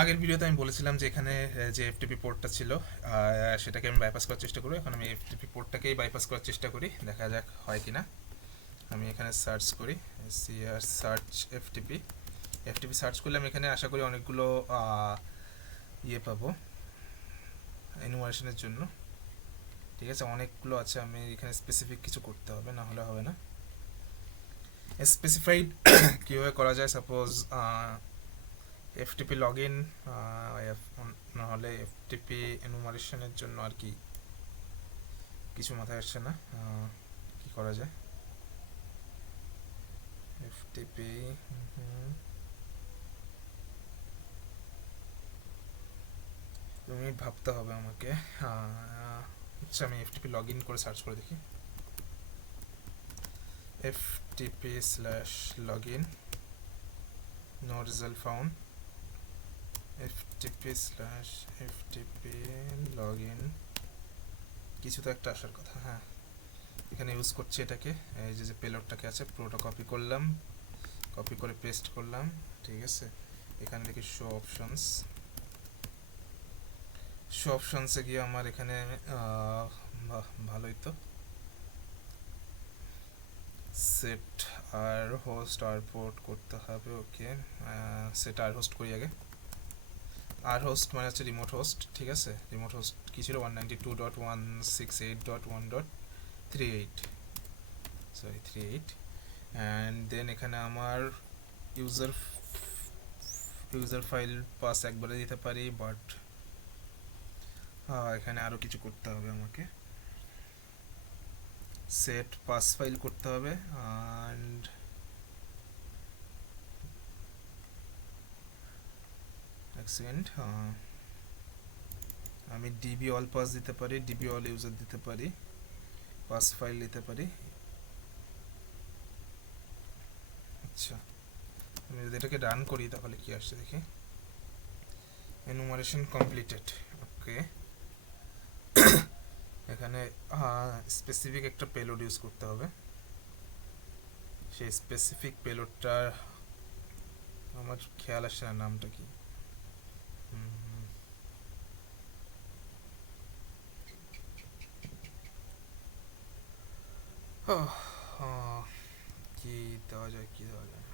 আগের ভিডিওতে আমি বলেছিলাম যে এখানে যে এফটিপি পোর্টটা ছিল সেটাকে আমি বাইপাস করার চেষ্টা করব। এখন আমি এফটিপি পোর্টটাকেই বাইপাস করার চেষ্টা করি, দেখা যাক হয় কিনা। আমি এখানে সার্চ করি CR search FTP. FTP search করলে আমি এখানে আশা করি অনেকগুলো ইয়ে পাবো এনুমারেশনের জন্য। ঠিক আছে, অনেকগুলো আছে, আমি এখানে স্পেসিফিক কিছু করতে হবে, না হলে হবে না। স্পেসিফাইড কীভাবে করা যায়, সাপোজ এফটিপি লগ ইন, নাহলে এফটিপি এনুমারেশনের জন্য আর কি কিছু মাথায় আসছে না। কি করা যায় এফটিপি, 2 মিনিট ভাবতে হবে আমাকে। আচ্ছা, আমি এফটিপি লগ ইন করে সার্চ করে দেখি। FTP slash log in, no result found. FTP slash FTP log in, কিছু তো একটা আসার কথা। হ্যাঁ, এখানে ইউজ করছি এটাকে, এই যে পেলোডটাকে আছে পুরোটা কপি করলাম, কপি করে পেস্ট করলাম। ঠিক আছে, এখানে দেখি শো অপশনস। শো অপশনসে গিয়ে আমার এখানে ভালোই তো সেট আর হোস্ট আর পোর্ট করতে হবে। ওকে, সেট আর হোস্ট করি আগে। আর হোস্ট মানে হচ্ছে রিমোট হোস্ট। ঠিক আছে, রিমোট হোস্ট কী ছিল, 192.168.1.38, সরি 38। অ্যান্ড দেন এখানে আমার ইউজার ইউজার ফাইল পাস একবারে দিতে পারি, বাট এখানে আরও কিছু করতে হবে আমাকে। সেট পাস ফাইল করতে হবে। অ্যান্ড এক সেকেন্ড, আমি ডিবি অল পাস দিতে পারি, ডিবি অল ইউজার দিতে পারি, পাস ফাইল দিতে পারি। আচ্ছা, আমি যদি এটাকে রান করি তাহলে কি আসছে দেখি। Enumeration completed. ওকে, এখানে স্পেসিফিক একটা পেলোড ইউজ করতে হবে। সেই স্পেসিফিক পেলোডটার আমার খেয়াল আসছে না নামটা কি। কি দেওয়া যায়, কি দেওয়া যায়,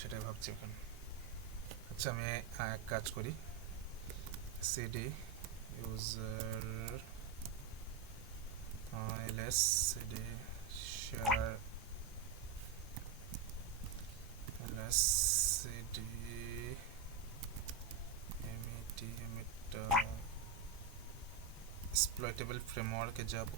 সেটাই ভাবছি এখন। আচ্ছা, আমি এক কাজ করি, CD user ls CD share ls CD এমিটা এক্সপ্লয়েটেবল ফ্রেমওয়ার্কে যাব।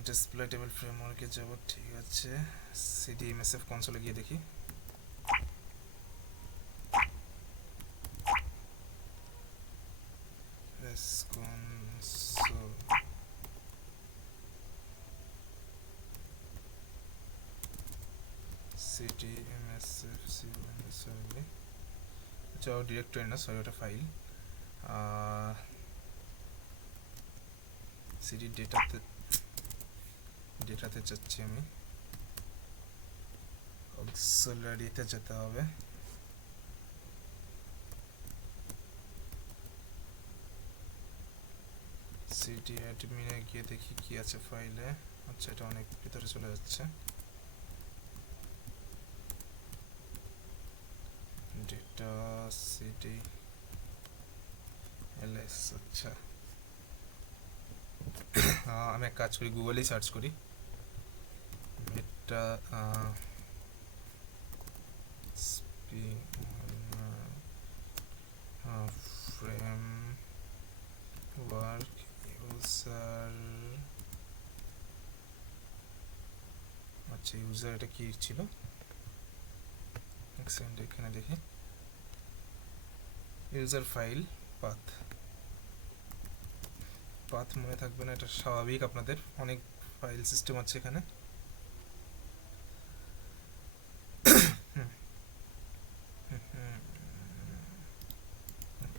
এক্সপ্লয়েটেবল ফ্রেমওয়ার্কে যাব। ঠিক আছে, সিডি এমএসএফ কনসোলে গিয়ে দেখি। সিডি এমএসএফ সরি, আচ্ছা ডিরেক্টরি না, সরি ওটা ফাইল। সিডি ডেটাতে যাচ্ছি আমি, অক্সিলারিতে যেতে হবে। সিডি অ্যাডমিনে গিয়ে দেখি কি আছে ফাইলে। আচ্ছা, এটা অনেক ভিতরে চলে যাচ্ছে। ডেটা সিডি এলএস, আচ্ছা। আমি এক কাজ করি, গুগলেই সার্চ করি এটা ফ্রেম ওয়ার্ক ইউজার। আচ্ছা, ইউজার এটা কি ছিল, এক সেকেন্ড এখানে দেখি। ইউজার ফাইল পাথ, পাথ মনে থাকবে না, এটা স্বাভাবিক, আপনাদের অনেক ফাইল সিস্টেম আছে এখানে।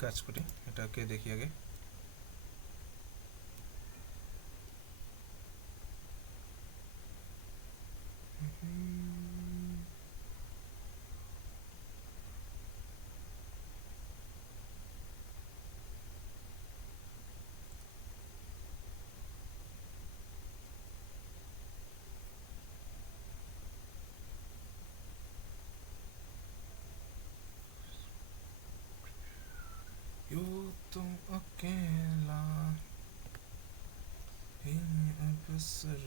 কাজ করি, এটাকে দেখি আগে। यूं तुम अकेला ही अवसर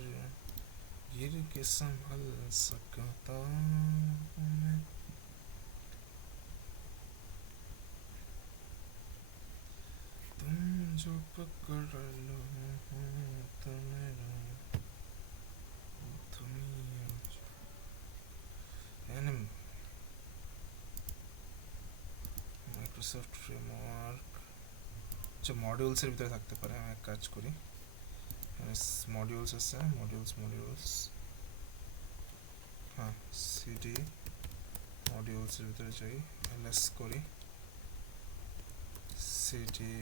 गिर के संभल सकता हूँ मैं, तुम जो पकड़ लो तो मेरा तुम यानी মাইক্রোসফট ফ্রেমওয়ার্ক আচ্ছা মডিউলসের ভিতরে থাকতে পারে। আমি এক কাজ করি, মডিউলস আছে, মডিউলস হ্যাঁ সিডি মডিউলসের ভিতরে যাই, এলএস করি, সিডি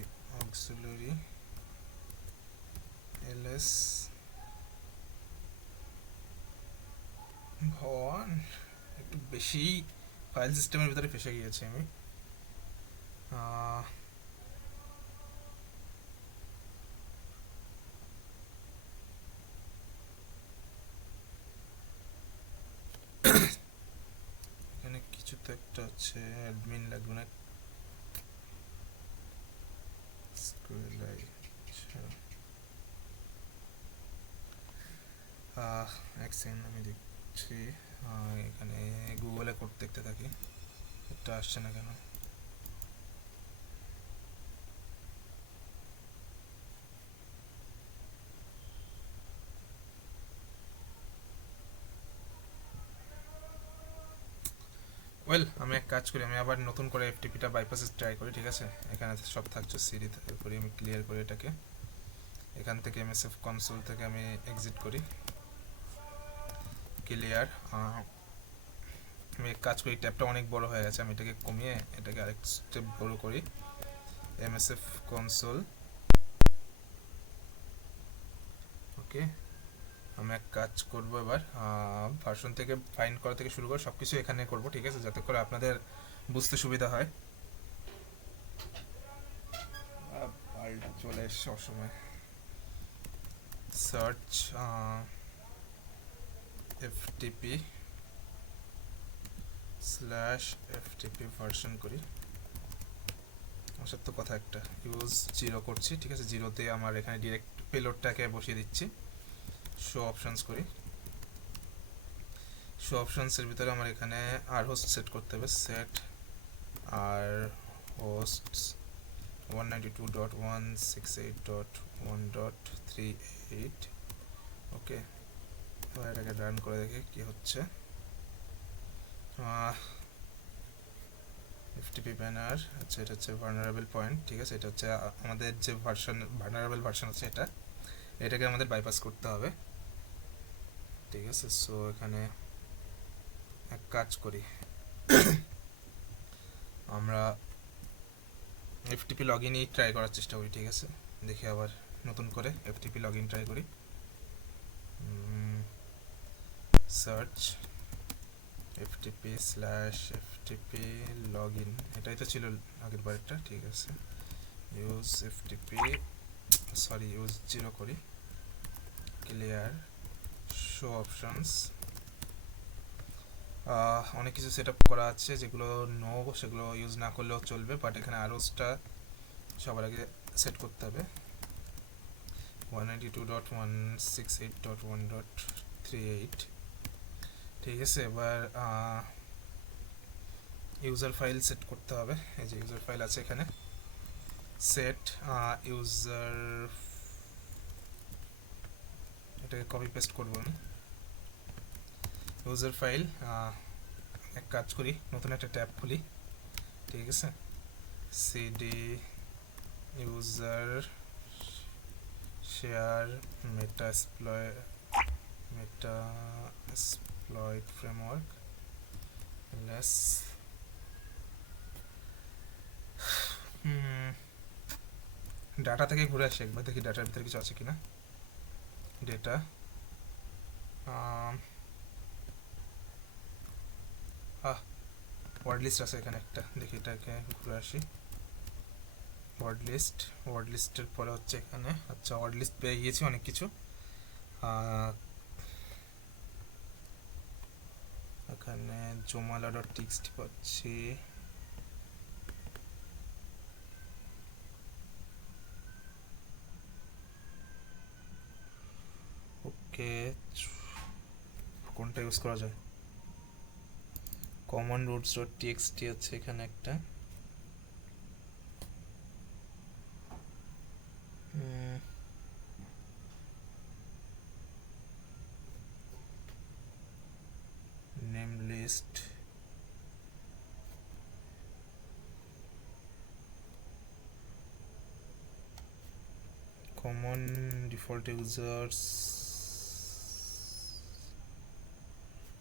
অক্সিলারি এলএস ভগবান একটু বেশি ফাইল সিস্টেমের ভিতরে ফেসে গিয়েছি আমি। এখানে কিছু তো একটা আছে, অ্যাডমিন লাগবে না, এক সেকেন্ড আমি দেখছি। এখানে গুগলে কোড দেখতে থাকি, এটা আসছে না কেন। ওয়েল আমি এক কাজ করি, আমি আবার নতুন করে এফটিপিটা বাইপাসে ট্রাই করি, ঠিক আছে। এখানে সব থাকছে সিডি, তারপরে আমি ক্লিয়ার করি এটাকে। এখান থেকে এমএসএফ কনসোল থেকে আমি এক্সিট করি, ক্লিয়ার। আমি এক কাজ করি, ট্যাবটা অনেক বড় হয়ে গেছে, আমি এটাকে কমিয়ে এটাকে আরেক স্টেপ বড় করি। এমএসএফ কনসোল, ওকে। আমি এক কাজ করব এবার, ভার্সন থেকে ফাইন্ড করা থেকে শুরু করে সব কিছু এখানে করব, ঠিক আছে, যাতে করে আপনাদের বুঝতে সুবিধা হয়। চলে এসছে সবসময় সার্চ এফটিপি /ftp ভার্সন করি। আমার তো কথা একটা ইউজ 0 করছি, ঠিক আছে। 0তে আমার এখানে ডিরেক্ট পেলোডটাকে বসিয়ে দিচ্ছি। শো অপশনস করি, শো অপশনসের ভিতরে আমার এখানে আর হোস্ট সেট করতে হবে, সেট আর হোস্টস 192.168.1.38, ওকে। এটাকে রান করে দেখি কি হচ্ছে। এফটিপি ব্যানার, আচ্ছা এটা হচ্ছে ভালনারেবল পয়েন্ট, ঠিক আছে। এটা হচ্ছে আমাদের যে ভালনারেবল ভার্সন আছে এটাকে আমাদের বাইপাস করতে হবে, ঠিক আছে। সো এখানে এক কাজ করি, আমরা এফটিপি লগইনই ট্রাই করার চেষ্টা করি, ঠিক আছে। দেখি আবার নতুন করে এফটিপি লগইন ট্রাই করি, সার্চ ftp/ftp লগইন, এটাই তো ছিল আগের বারেরটা, ঠিক আছে। ইউজ এফটিপি, সরি ইউজ 0 করি, ক্লিয়ার, শো অপশনস। অনেক কিছু সেট আপ করা আছে, যেগুলো নো সেগুলো ইউজ না করলেও চলবে, বাট এখানে আরোসটা সবার আগে সেট করতে হবে। 192.168.1.38, ঠিক আছে। এবার ইউজার ফাইল সেট করতে হবে, এই যে ইউজার ফাইল আছে এখানে, সেট ইউজার, এটাকে কপি পেস্ট করবো আমি। ইউজার ফাইল, এক কাজ করি, নতুন একটা ট্যাব খুলি, ঠিক আছে। CD user share Metasploit framework লেস, ডাটা থেকে ঘুরে আসি একবার, দেখি ডাটার ভিতরে কিছু আছে কিনা। ডেটা ওয়ার্ড লিস্ট আছে এখানে একটা, দেখি এটাকে ঘুরে আসি। ওয়ার্ড লিস্টের পরে হচ্ছে এখানে, আচ্ছা ওয়ার্ড লিস্ট পেয়ে গিয়েছি অনেক কিছু। এখানে জোমালা ডট টিএক্সটি পাচ্ছি, ওকে কোনটা ইউজ করা যায়? কমন রুটস ডট টিএক্সটি আছে এখানে একটা, name list, common default users.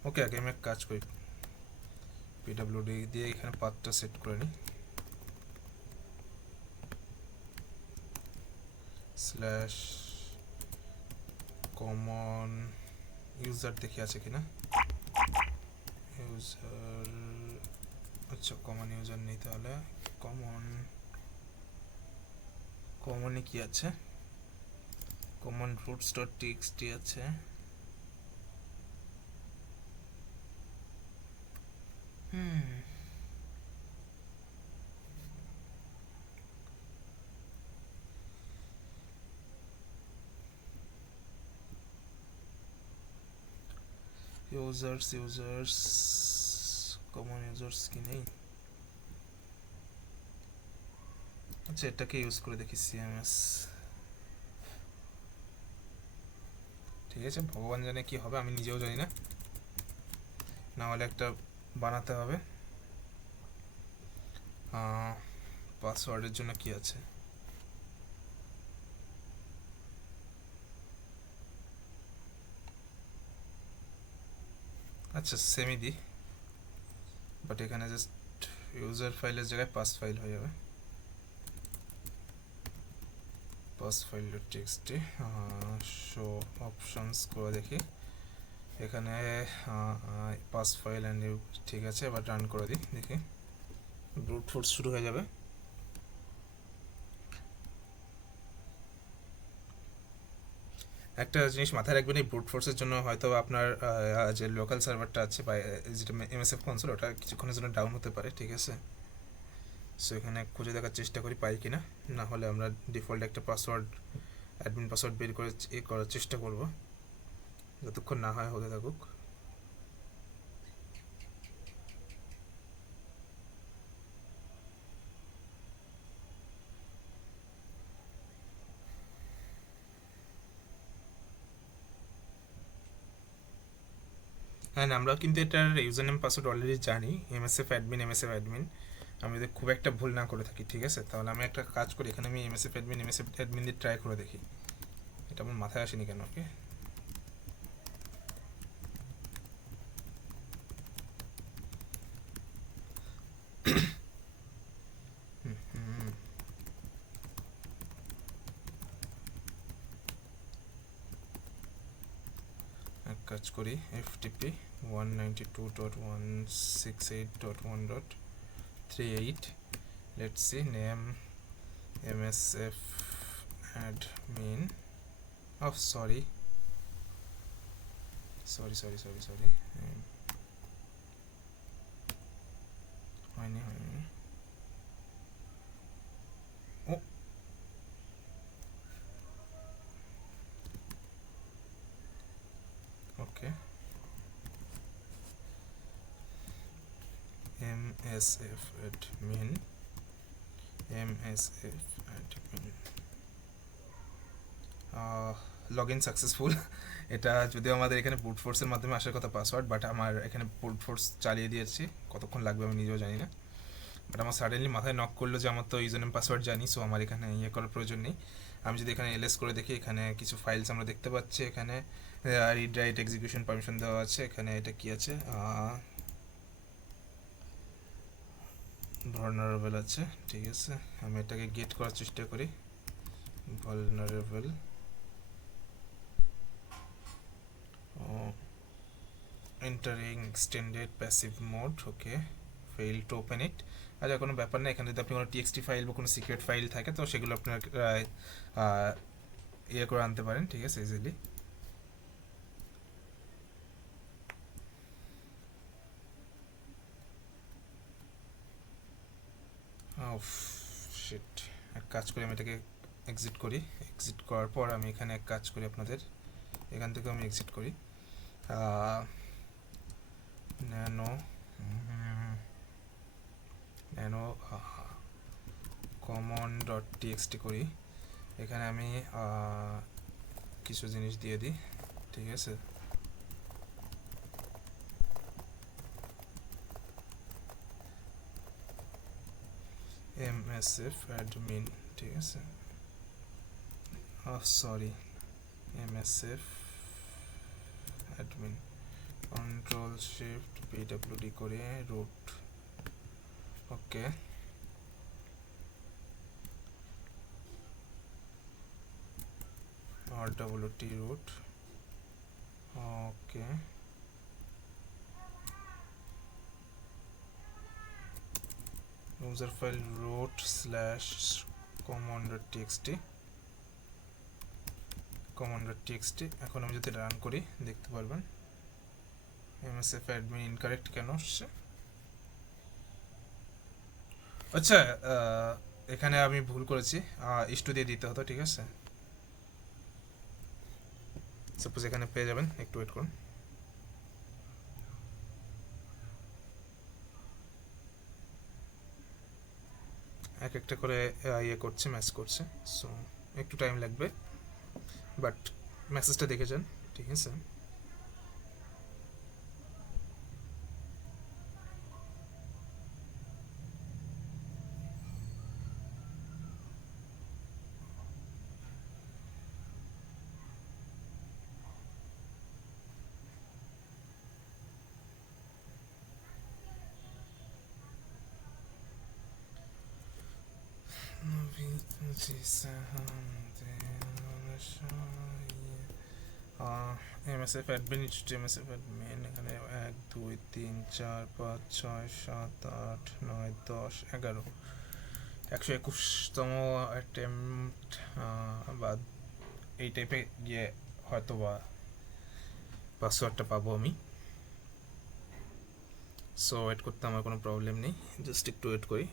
Okay আগে আমি এক কাজ করি, পিডব্লিউডি দিয়ে এখানে পাথটা সেট করে নিই, স্ল্যাশ কমন ইউজার দেখি আছে কিনা। ইউজার, আচ্ছা কমন ইউজার নেই, তাহলে কমনে কি আছে, কমন রুটস ডট টিএক্সটি আছে, ইউজার্স কমন ইউজার্স কি নেই? আচ্ছা এটাকে ইউজ করে দেখি, সিএমএস। ঠিক আছে, ভগবান জানে কি হবে, আমি নিজেও জানি না, না হলে একটা বানাতে হবে। পাসওয়ার্ডের জন্য কি আছে? আচ্ছা সেমি দি, বাট এখানে জাস্ট ইউজার ফাইলের জায়গায় পাস ফাইল হয়ে যাবে, pass file dot TXT. Show options করে দেখি, এখানে পাস ফাইল অ্যান্ড ইউ, ঠিক আছে, এবার রান করে দিই, দেখি ব্রুট ফোর্স শুরু হয়ে যাবে। একটা জিনিস মাথায় রাখবেন, এই ব্রুট ফোর্সের জন্য হয়তো আপনার যে লোকাল সার্ভারটা আছে বা যেটা এমএসএফ কনসোল, ওটা কিছুক্ষণের জন্য ডাউন হতে পারে, ঠিক আছে। সো এখানে খুঁজে দেখার চেষ্টা করি পাই কিনা, না হলে আমরা ডিফল্ট একটা পাসওয়ার্ড, অ্যাডমিন পাসওয়ার্ড বের করে করার চেষ্টা করব, যতক্ষণ না হয় হতে থাকুক। হ্যাঁ আমরাও কিন্তু এটার ইউজার নেম পাসওয়ার্ড অলরেডি জানি, এমএসএফ অ্যাডমিন। আমি যদি খুব একটা ভুল না করে থাকি, ঠিক আছে, তাহলে আমি একটা কাজ করি, এখানে আমি এমএসএফ অ্যাডমিন দিয়ে ট্রাই করে দেখি, এটা আমার মাথায় আসেনি কেন। ওকে এক কাজ করি, FTP 192.168.1.38, let's see name msf admin, oh sorry হয়নি ও ওকে, msf admin log in successful. এটা যদিও আমাদের এখানে ব্রুট ফোর্সের মাধ্যমে আসার কথা পাসওয়ার্ড, বাট আমার এখানে ব্রুট ফোর্স চালিয়ে দিয়েছি, কতক্ষণ লাগবে আমি নিজেও জানি না, বাট আমার সাডেনলি মাথায় নক করলো যে আমার তো ইউজার নেম পাসওয়ার্ড জানি, সো আমার এখানে ইয়ে করার প্রয়োজন নেই। আমি যদি এখানে এলএস করে দেখি, এখানে কিছু ফাইলস আমরা দেখতে পাচ্ছি, এখানে রিড রাইট এক্সিকিউশন পারমিশন দেওয়া আছে, এখানে এটা কি আছে, ভালনারেবল আছে, ঠিক আছে, আমি এটাকে গেট করার চেষ্টা করি, vulnerable entering extended passive mode, okay, fail to open it. আচ্ছা, কোনো ব্যাপার না, এখানে যদি আপনি কোনো টিএক্সটি ফাইল বা কোনো সিক্রেট ফাইল থাকে তো সেগুলো আপনার ইয়ে করে আনতে পারেন, ঠিক আছে, ইজিলি। শিট, এক কাজ করি, আমি এটাকে এক্সিট করি। এক্সিট করার পর আমি এখানে এক কাজ করি, আপনাদের এখান থেকে আমি এক্সিট করি। Nano nano common dot TXT করি। এখানে আমি কিছু জিনিস দিয়ে দিই, ঠিক আছে। msf admin, ঠিক আছে, sorry, msf admin, control shift pwd করে root, ওকে। rwt root, ওকে। user file root slash common.txt, common.txt। এখন আমি যদি রান করি দেখতে পারবেন msf admin incorrect কেন আসছে। আচ্ছা, এখানে আমি ভুল করেছি, ইস্টু দিয়ে দিতে হতো, ঠিক আছে। সাপোজ এখানে পেয়ে যাবেন, একটু ওয়েট করুন। এক একটা করে ইয়ে করছে, ম্যাচ করছে, সো একটু টাইম লাগবে, বাট মেসেজটা দেখে যান, ঠিক আছে। msf admin msf admin এখানে 1 2 3 4 5 6 7 8 9 10 11 121তম অ্যাটেম্পট বা এই টাইপে গিয়ে হয়তো বা পাসওয়ার্ডটা পাবো আমি। সো ওয়েট করতে আমার কোনো প্রবলেম নেই, জাস্ট একটু ওয়েট করি।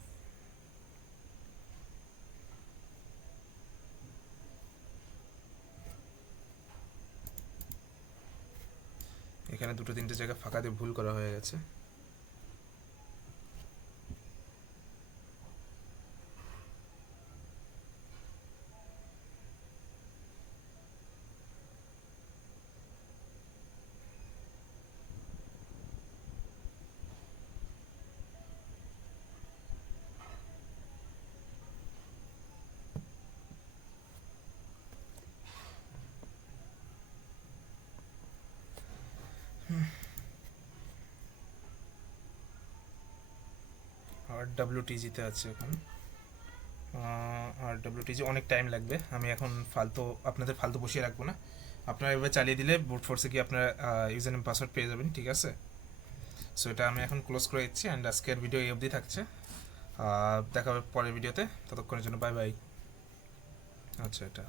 এখানে দুটো তিনটে জায়গা ফাঁকা দিয়ে ভুল করা হয়ে গেছে। RWTG-তে আছে এখন, RWTG অনেক টাইম লাগবে, আমি এখন আপনাদের ফালতু বসিয়ে রাখবো না। আপনারা এভাবে চালিয়ে দিলে বুট ফোর্সে গিয়ে আপনারা ইউজার নেম পাসওয়ার্ড পেয়ে যাবেন, ঠিক আছে। সো এটা আমি এখন ক্লোজ করে দিচ্ছি, অ্যান্ড আজকের ভিডিও এই অবধি থাকছে। দেখা হবে পরের ভিডিওতে, ততক্ষণের জন্য বাই বাই। আচ্ছা, এটা